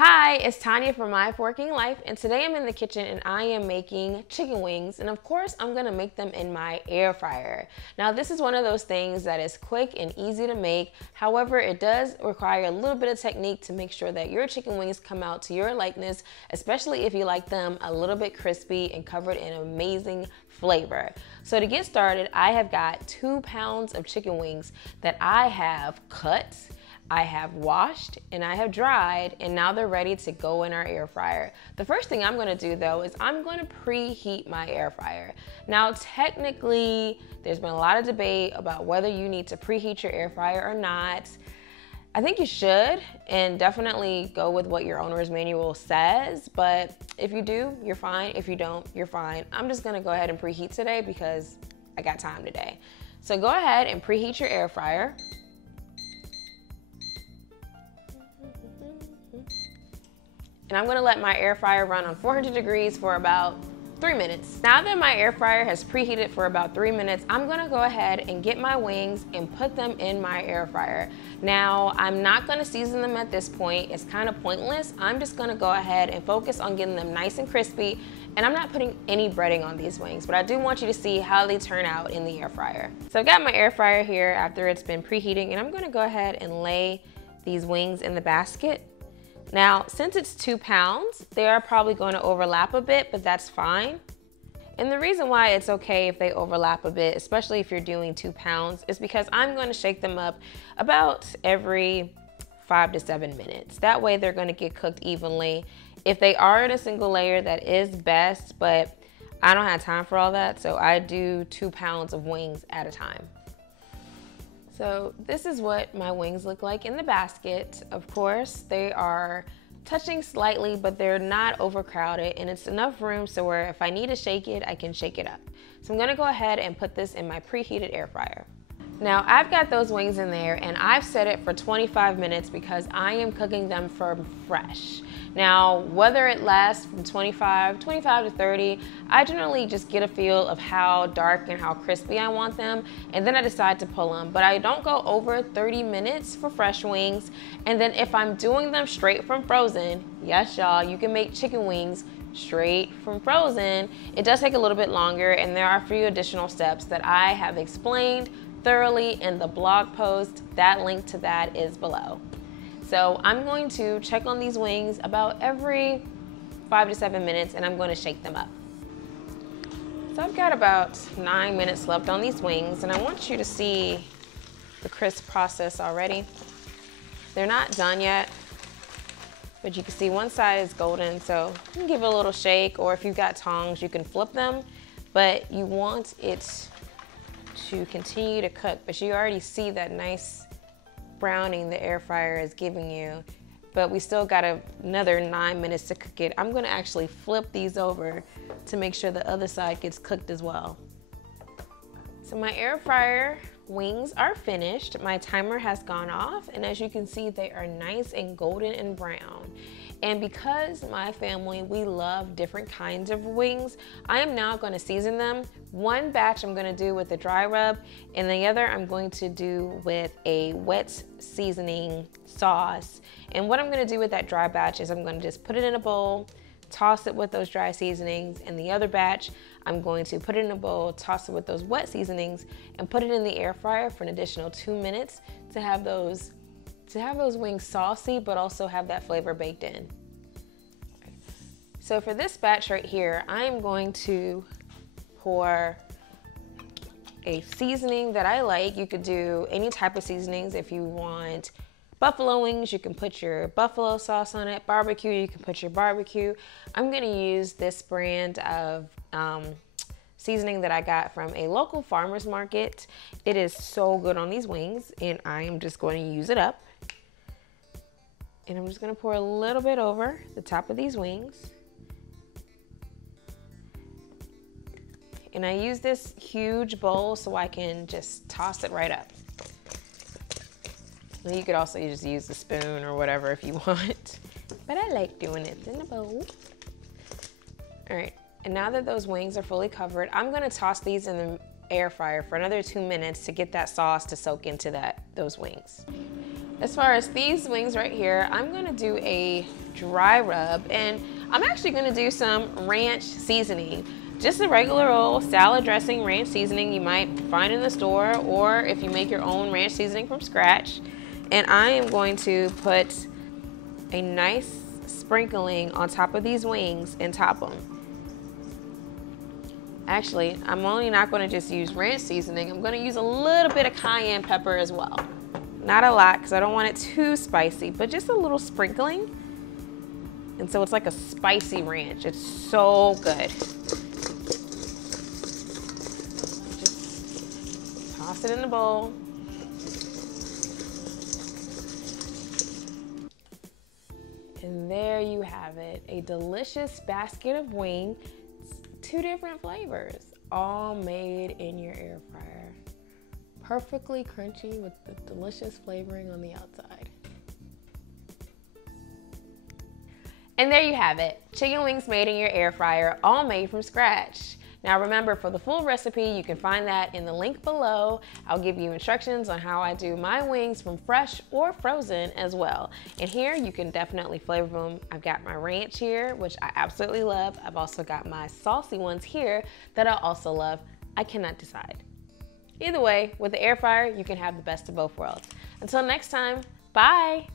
Hi, it's Tanya from My Working Life, and today I'm in the kitchen and I am making chicken wings, and of course I'm gonna make them in my air fryer. Now this is one of those things that is quick and easy to make. However, it does require a little bit of technique to make sure that your chicken wings come out to your likeness, especially if you like them a little bit crispy and covered in amazing flavor. So to get started, I have got 2 pounds of chicken wings that I have cut, I have washed, and I have dried, and now they're ready to go in our air fryer. The first thing I'm gonna do though is I'm gonna preheat my air fryer. Now technically, there's been a lot of debate about whether you need to preheat your air fryer or not. I think you should, and definitely go with what your owner's manual says, but if you do, you're fine. If you don't, you're fine. I'm just gonna go ahead and preheat today because I got time today. So go ahead and preheat your air fryer. And I'm gonna let my air fryer run on 400 degrees for about 3 minutes. Now that my air fryer has preheated for about 3 minutes, I'm gonna go ahead and get my wings and put them in my air fryer. Now, I'm not gonna season them at this point. It's kind of pointless. I'm just gonna go ahead and focus on getting them nice and crispy, and I'm not putting any breading on these wings, but I do want you to see how they turn out in the air fryer. So I've got my air fryer here after it's been preheating, and I'm gonna go ahead and lay these wings in the basket. Now, since it's 2 pounds, they are probably going to overlap a bit, but that's fine. And the reason why it's okay if they overlap a bit, especially if you're doing 2 pounds, is because I'm going to shake them up about every 5 to 7 minutes. That way they're going to get cooked evenly. If they are in a single layer, that is best, but I don't have time for all that, so I do 2 pounds of wings at a time. So this is what my wings look like in the basket. Of course, they are touching slightly, but they're not overcrowded, and it's enough room so where if I need to shake it, I can shake it up. So I'm gonna go ahead and put this in my preheated air fryer. Now I've got those wings in there and I've set it for 25 minutes because I am cooking them from fresh. Now, whether it lasts from 25 to 30, I generally just get a feel of how dark and how crispy I want them, and then I decide to pull them. But I don't go over 30 minutes for fresh wings. And then if I'm doing them straight from frozen, yes y'all, you can make chicken wings straight from frozen. It does take a little bit longer, and there are a few additional steps that I have explained thoroughly in the blog post. That link to that is below. So I'm going to check on these wings about every 5 to 7 minutes, and I'm going to shake them up. So I've got about 9 minutes left on these wings, and I want you to see the crisp process already. They're not done yet, but you can see one side is golden, so you can give it a little shake, or if you've got tongs, you can flip them, but you want it to continue to cook. But you already see that nice browning the air fryer is giving you, but we still got another 9 minutes to cook it. I'm gonna actually flip these over to make sure the other side gets cooked as well. So my air fryer wings are finished. My timer has gone off, and as you can see, they are nice and golden and brown. And because my family, we love different kinds of wings, I am now gonna season them. One batch I'm gonna do with the dry rub, and the other I'm going to do with a wet seasoning sauce. And what I'm gonna do with that dry batch is I'm gonna just put it in a bowl, toss it with those dry seasonings, and the other batch, I'm going to put it in a bowl, toss it with those wet seasonings, and put it in the air fryer for an additional 2 minutes to have those wings saucy, but also have that flavor baked in. So for this batch right here, I'm going to pour a seasoning that I like. You could do any type of seasonings. If you want buffalo wings, you can put your buffalo sauce on it. Barbecue, you can put your barbecue. I'm gonna use this brand of seasoning that I got from a local farmer's market. It is so good on these wings, and I am just going to use it up. And I'm just gonna pour a little bit over the top of these wings. And I use this huge bowl so I can just toss it right up. And you could also just use the spoon or whatever if you want, but I like doing it in a bowl. All right, and now that those wings are fully covered, I'm gonna toss these in the air fryer for another 2 minutes to get that sauce to soak into those wings. As far as these wings right here, I'm gonna do a dry rub, and I'm actually gonna do some ranch seasoning. Just a regular old salad dressing ranch seasoning you might find in the store, or if you make your own ranch seasoning from scratch. And I am going to put a nice sprinkling on top of these wings and top them. Actually, I'm only not gonna just use ranch seasoning, I'm gonna use a little bit of cayenne pepper as well. Not a lot, because I don't want it too spicy, but just a little sprinkling. And so it's like a spicy ranch. It's so good. Just toss it in the bowl. And there you have it, a delicious basket of wings, 2 different flavors, all made in your air fryer. Perfectly crunchy with the delicious flavoring on the outside. And there you have it, chicken wings made in your air fryer, all made from scratch. Now remember, for the full recipe, you can find that in the link below. I'll give you instructions on how I do my wings from fresh or frozen as well. And here you can definitely flavor them. I've got my ranch here, which I absolutely love. I've also got my saucy ones here that I also love. I cannot decide. Either way, with the air fryer, you can have the best of both worlds. Until next time, bye.